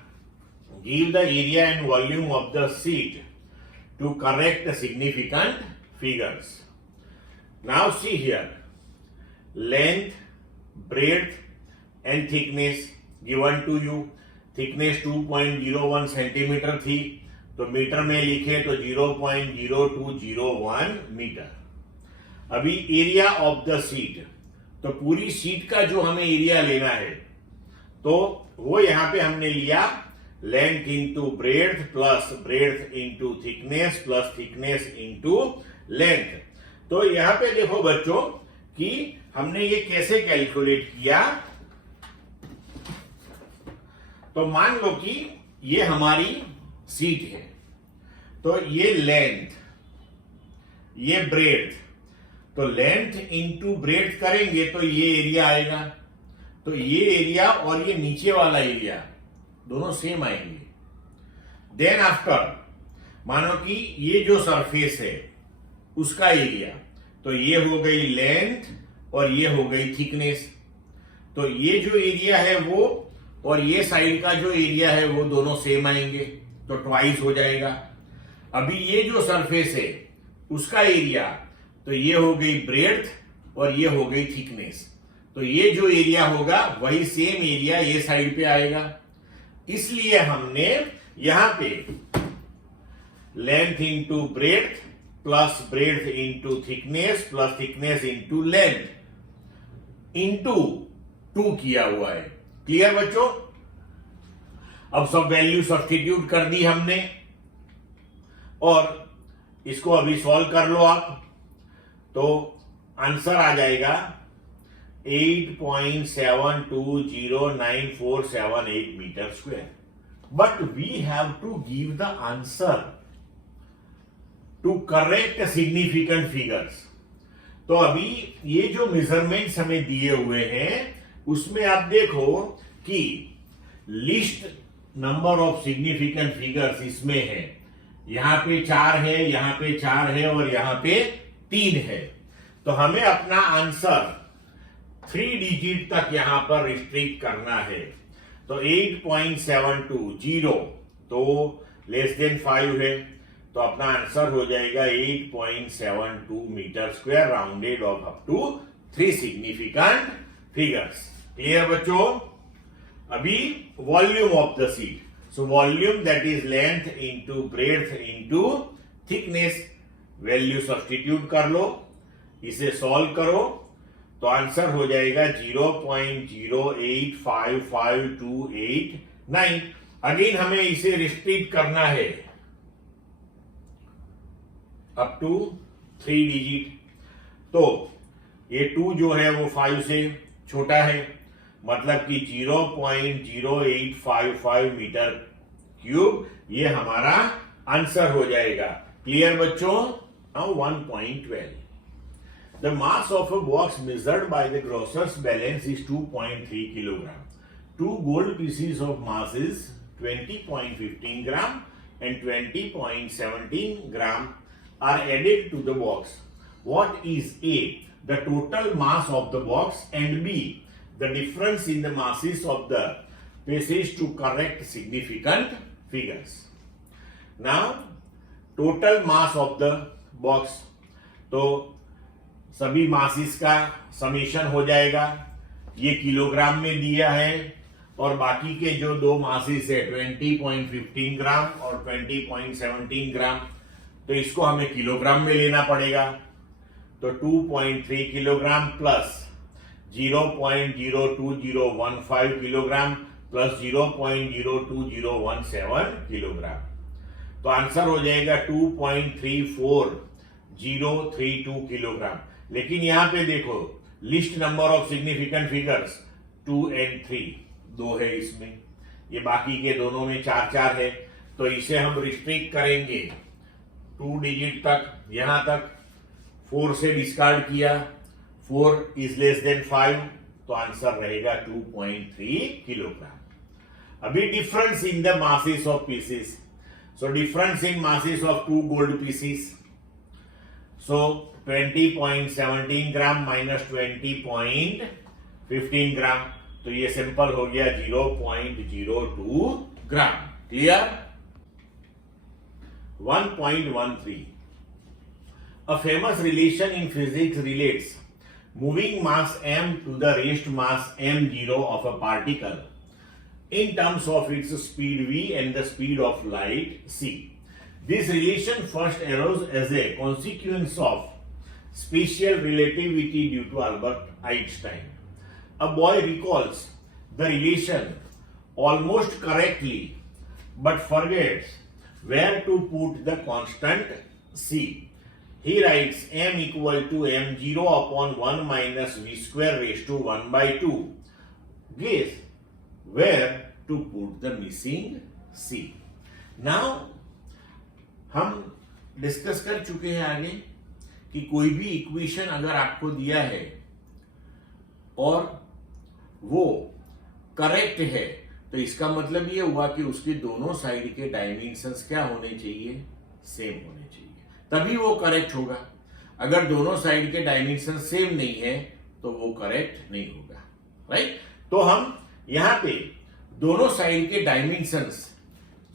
Give the area and volume of the sheet to correct significant figures. Now see here, length, breadth and thickness given to you। thickness 2.01 centimetre थी, तो मीटर में लिखे तो 0.0201 मीटर। अभी एरिया ऑफ द सीट, तो पूरी सीट का जो हमें एरिया लेना है, तो वो यहां पे हमने लिया length into breadth plus breadth into thickness plus thickness into length. तो यहां पे देखो बच्चों कि हमने ये कैसे कैलकुलेट किया। तो मान लो कि ये हमारी सीट है, तो ये लेंथ, ये ब्रेड्थ, तो लेंथ इंटू ब्रेड्थ करेंगे तो ये एरिया आएगा। तो ये एरिया और ये नीचे वाला एरिया दोनों सेम आएंगे। देन आफ्टर मानो कि ये जो सरफेस है उसका एरिया, तो ये हो गई लेंथ और ये हो गई थिकनेस। तो ये जो एरिया है वो और ये साइड का जो एरिया है वो दोनों सेम आएंगे, तो ट्वाइस हो जाएगा। अभी ये जो सरफेस है उसका एरिया, तो ये हो गई ब्रेड्थ और ये हो गई थिकनेस, तो ये जो एरिया होगा वही सेम एरिया ये साइड पे आएगा। इसलिए हमने यहां पे length into breadth plus breadth into thickness plus thickness into length into 2 किया हुआ है। क्लियर बच्चों? अब सब वैल्यू सब्स्टिट्यूट कर दी हमने और इसको अभी सॉल्व कर लो आप, तो आंसर आ जाएगा 8.720947 metre square. But we have to give the answer to correct significant figures. तो अभी ये जो मेजरमेंट्स हमें दिए हुए हैं उसमें आप देखो कि list number of significant figures इसमें है, यहां पे 4 है, यहां पे 4 है और यहां पे 3 है। तो हमें अपना आंसर 3 डिजिट तक यहां पर रिस्ट्रिक्ट करना है। तो 8.720 तो लेस देन 5 है, तो अपना आंसर हो जाएगा 8.72 metre square rounded off up to 3 significant figures. Clear बच्चों? अभी volume of the sheet, so volume that is length into breadth into thickness, value substitute कर लो, इसे सॉल्व करो, तो आंसर हो जाएगा 0.0855289। अगेन हमें इसे रिस्ट्रिक्ट करना है अप टू 3 डिजिट। तो ये 2 जो है वो 5 से छोटा है, मतलब कि 0.0855 मीटर क्यूब ये हमारा आंसर हो जाएगा। क्लियर बच्चों? Now 1.12, the mass of a box measured by the grocer's balance is 2.3 kilogram. 2 gold pieces of mass is 20.15 gram and 20.17 gram are added to the box. What is A, the total mass of the box, and B, the difference in the masses of the pieces to correct significant figures. Now, total mass of the box, तो सभी मासिस का समेशन हो जाएगा। ये किलोग्राम में दिया है और बाकी के जो 2 मासिस है 20.15 ग्राम और 20.17 ग्राम, तो इसको हमें किलोग्राम में लेना पड़ेगा। तो 2.3 kilogram plus 0.02015 kilogram plus 0.02017 kilogram, तो आंसर हो जाएगा 2.34032 किलोग्राम। लेकिन यहां पे देखो list number of significant figures 2 and 3 2 है इसमें, ये बाकी के दोनों में 4 है, तो इसे हम रिस्ट्रिक्ट करेंगे 2 डिजिट तक, यहां तक। 4 से डिस्कार्ड किया, 4 इज लेस देन 5, तो आंसर रहेगा 2.3 किलोग्राम. अभी difference in the masses of pieces. So difference in masses of two gold pieces. So 20.17 gram minus 20.15 gram. तो ये सिंपल हो गया 0.02 ग्राम. Clear? 1.13. A famous relation in physics relates moving mass m to the raised mass m0 of a particle in terms of its speed v and the speed of light c. This relation first arose as a consequence of special relativity due to Albert Einstein. A boy recalls the relation almost correctly but forgets where to put the constant c. He writes m equal to m0 upon 1 minus v square raised to 1 by 2. Guess where to put the missing c. Now हम डिस्कस कर चुके हैं आगे कि कोई भी इक्वेशन अगर आपको दिया है और वो करेक्ट है तो इसका मतलब ये हुआ कि उसके दोनों साइड के डायमेंशंस क्या होने चाहिए, सेम होने चाहिए, तभी वो करेक्ट होगा. अगर दोनों साइड के डायमेंशन सेम नहीं है तो वो करेक्ट नहीं होगा. राइट? तो हम यहां पे दोनों साइड के डायमेंशंस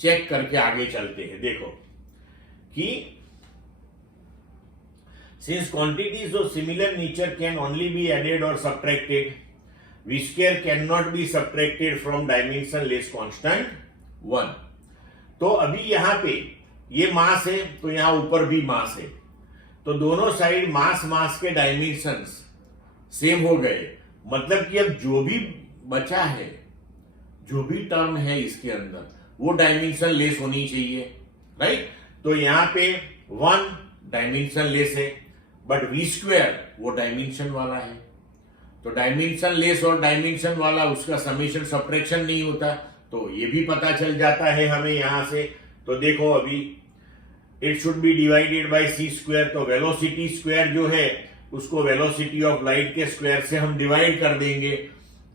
चेक करके आगे चलते हैं. देखो कि since quantities of similar nature can only be added और subtracted, v square cannot be subtracted from dimension less constant 1. तो अभी यहां पे ये मास है तो यहां ऊपर भी मास है, तो दोनों साइड मास के डायमेंशंस सेम हो गए. मतलब कि अब जो भी बचा है, जो भी टर्म है इसके अंदर, वो डायमेंशन लेस होनी चाहिए. राइट? तो यहां पे 1 डायमेंशन लेस है बट v स्क्वायर वो डायमेंशन वाला है. तो डायमेंशन लेस और डायमेंशन वाला उसका समेशन सब्ट्रैक्शन नहीं होता, तो ये भी पता चल जाता है हमें यहां से. तो देखो अभी it should be divided by c square, तो वेलोसिटी स्क्वायर जो है उसको वेलोसिटी ऑफ लाइट के स्क्वायर से हम डिवाइड कर देंगे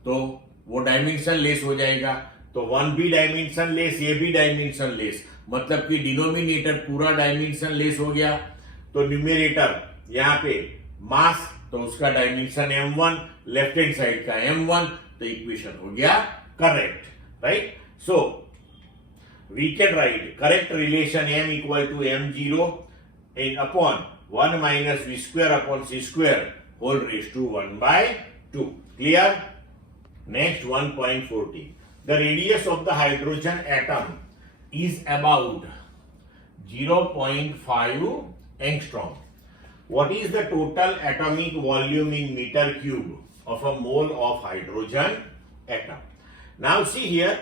तो वो डायमेंशन लेस हो जाएगा. तो 1 भी डायमेंशन लेस, ये भी डायमेंशन लेस, मतलब कि डिनोमिनेटर पूरा डायमेंशन लेस हो गया. तो न्यूमेरेटर यहां पे मास, तो उसका dimension m1, left hand side का m1, तो इक्वेशन हो गया correct. Right? So we can write correct relation m equal to m0 in upon 1 minus v square upon c square whole raise to 1 by 2. Clear? Next 1.14. The radius of the hydrogen atom is about 0.5 angstrom. What is the total atomic volume in meter cube of a mole of hydrogen atom? Now see here,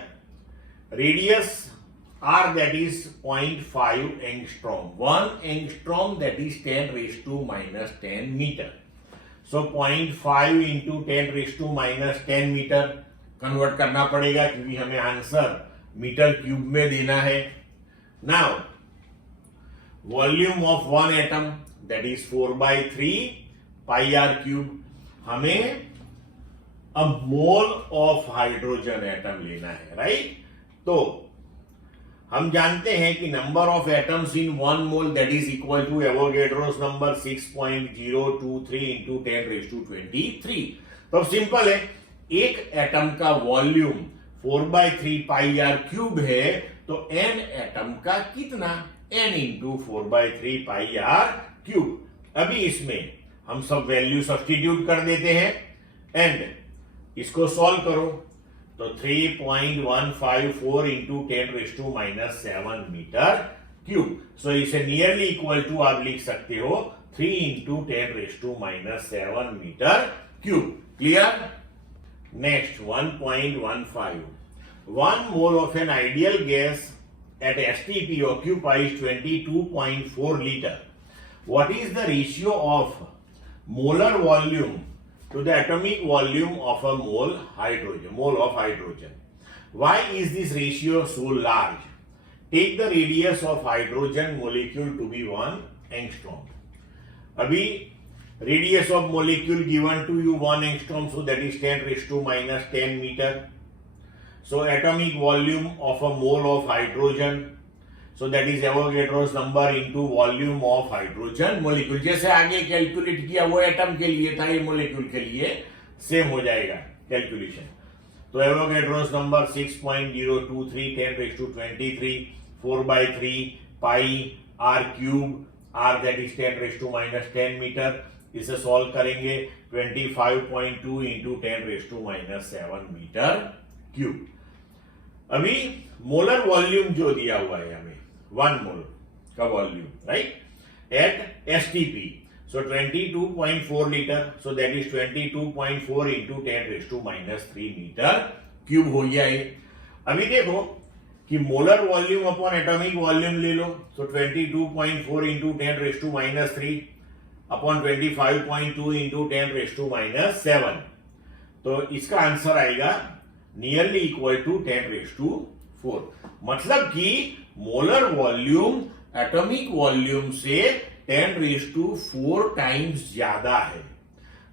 radius r that is 0.5 angstrom. 1 angstrom that is 10 raised to minus 10 meter. So 0.5 into 10 raised to minus 10 meter convert करना पड़ेगा क्योंकि हमें आंसर मीटर क्यूब में देना है. Now volume of one atom that is 4/3 pi r cube. हमें अब मोल ऑफ हाइड्रोजन एटम लेना है. राइट? तो हम जानते हैं कि number of atoms in 1 mole that is equal to Avogadro's number 6.023 into 10 raise to 23. तो सिंपल है, एक एटम का वॉल्यूम 4/3 पाई आर क्यूब है, तो n एटम का कितना, n into 4/3 pi r cube. अभी इसमें हम सब वैल्यू सब्स्टिट्यूट कर देते हैं एंड इसको सॉल्व करो तो 3.154 into 10 raise to minus 7 metre cube. So इसे नियरली इक्वल टू आप लिख सकते हो 3 into 10 raise to minus 7 metre cube. Clear? Next 1.15. 1 mole of an ideal gas at STP occupies 22.4 liter. What is the ratio of molar volume to the atomic volume of a mole of hydrogen? Why is this ratio so large? Take the radius of hydrogen molecule to be 1 angstrom. अभी Radius of molecule given to you 1 angstrom, so that is 10 raised to minus 10 meter. So atomic volume of a mole of hydrogen, so that is Avogadro's number into volume of hydrogen molecule. जैसे आगे कैलकुलेट किया वो एटम के लिए था, ये मोलिक्यूल के लिए सेम हो जाएगा कैलकुलेशन. तो Avogadro's number 6.023 10 raised to 23 4 by 3 pi r cube, r that is 10 raised to minus 10 meter. इसे सॉल्व करेंगे 25.2 into 10 raised to minus 7 metre cube. अभी मोलर वॉल्यूम जो दिया हुआ है हमें 1 मोल का volume, right, at STP, so 22.4 litre, so that is 22.4 into 10 raised to minus 3 metre cube हो गया है. अभी देखो कि molar volume upon atomic volume ले लो, so 22.4 into 10 raised to minus 3 upon 25.2 into 10 raised to minus 7. तो इसका आंसर आएगा nearly equal to 10 raised to 4. मतलब कि मोलर वॉल्यूम एटॉमिक वॉल्यूम से 10 raised to 4 टाइम्स ज्यादा है.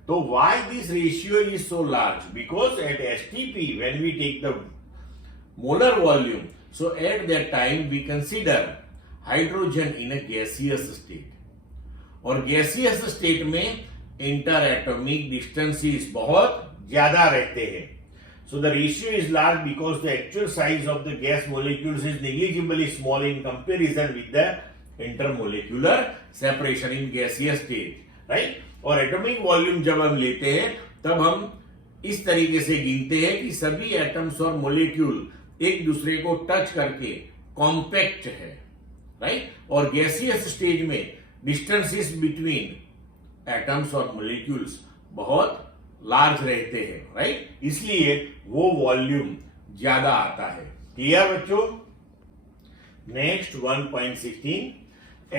तो why this ratio is so large? Because at STP when we take the molar volume, so at that time we consider hydrogen in a gaseous state, और गैसियस स्टेट में इंटर एटॉमिक डिस्टेंसेस बहुत ज्यादा रहते हैं. So the ratio is large because the actual size of the gas molecules is negligibly small in comparison with the intermolecular separation in gaseous state, right. और एटॉमिक वॉल्यूम जब हम लेते हैं तब हम इस तरीके से गिनते हैं कि सभी एटम्स और मोलिक्यूल एक दूसरे को टच करके कॉम्पैक्ट है, राइट. और गैसियस स्टेज में डिस्टेंसेस बिटवीन एटम्स और मोलिक्यूल्स बहुत लार्ज रहते हैं, राइट. इसलिए वो वॉल्यूम ज्यादा आता है. क्लियर बच्चों? Next 1.16,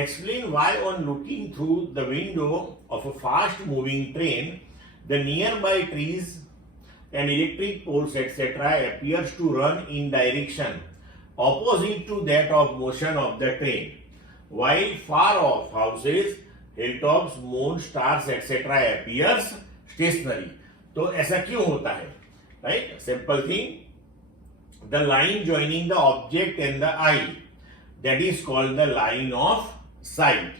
explain why on looking through the window of a fast moving train the near by trees and electric poles etc. appears to run in direction opposite to that of motion of the train, while far off houses, hilltops, moon, stars etc. appears stationary. तो ऐसा क्यों होता है, right? Simple thing, the line joining the object and the eye, that is called the line of sight.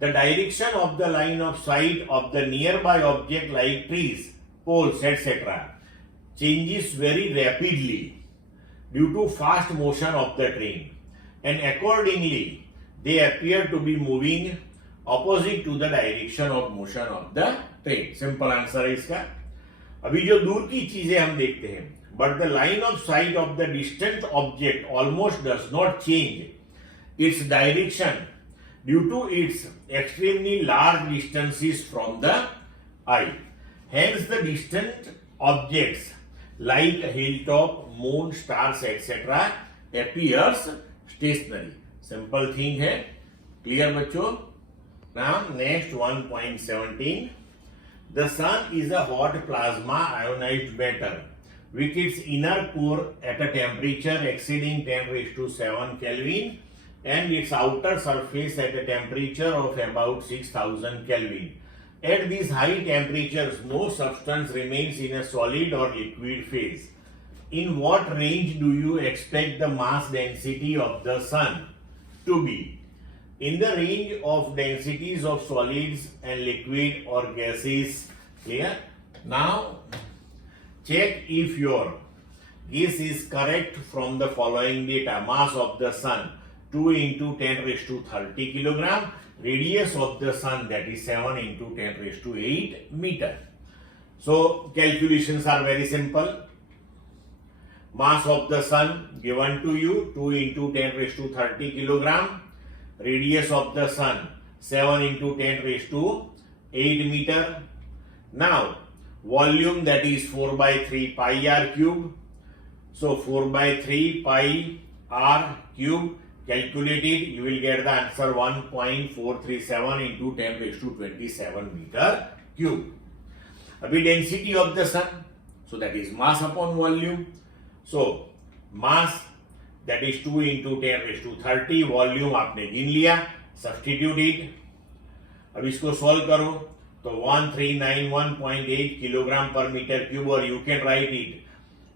The direction of the line of sight of the nearby object like trees, poles etc. changes very rapidly due to fast motion of the train, and accordingly they appear to be moving opposite to the direction of motion of the train. Simple answer है इसका. अभी जो दूर की चीजें हम देखते हैं, but the line of sight of the distant object almost does not change its direction due to its extremely large distances from the eye. Hence the distant objects like hilltop, moon, stars etc. appears stationary. Simple thing है. Clear बच्चों? Now next 1.17, the sun is a hot plasma ionized matter with its inner core at a temperature exceeding 10 raised to 7 Kelvin and its outer surface at a temperature of about 6000 Kelvin. At these high temperatures, no substance remains in a solid or liquid phase. In what range do you expect the mass density of the sun to be? In the range of densities of solids and liquid or gases. Clear? Now, check if your guess is correct from the following data. Mass of the sun 2 into 10 raised to 30 kilogram. Radius of the sun, that is 7 into 10 raised to 8 meter. So calculations are very simple. Mass of the sun given to you 2 into 10 raised to 30 kilogram. Radius of the sun 7 into 10 raised to 8 meter. Now volume, that is 4 by 3 pi r cube. So 4 by 3 pi r cube. Calculate it, you will get the answer 1.437 into 10 raised to 27 meter cube. Abhi density of the sun, so that is mass upon volume. So mass, that is 2 into 10 raised to 30, volume आपने गिन लिया, substitute it. अब इसको सॉल्व करो तो 1391.8 किलोग्राम पर मीटर क्यूब, और you can write it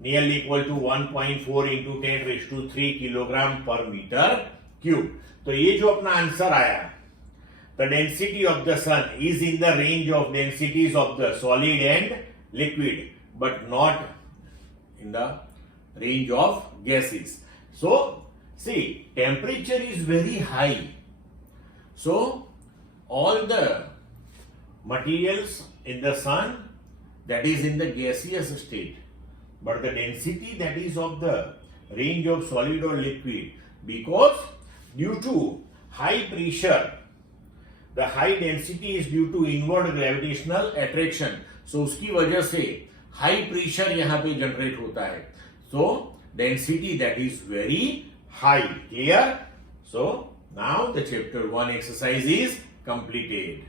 nearly equal to 1.4 into 10⁻³ kilogram per metre cube. तो ये जो अपना आंसर आया, the density of the sun is in the range of densities of the solid and liquid but not in the range of gases. So see, temperature is very high, so all the materials in the sun, that is in the gaseous state, but the density that is of the range of solid or liquid, because due to high pressure, the high density is due to inward gravitational attraction, so उसकी वजह से हाई प्रेशर यहां पे जनरेट होता है, सो density that is very high. Clear? So now the chapter 1 exercise is completed.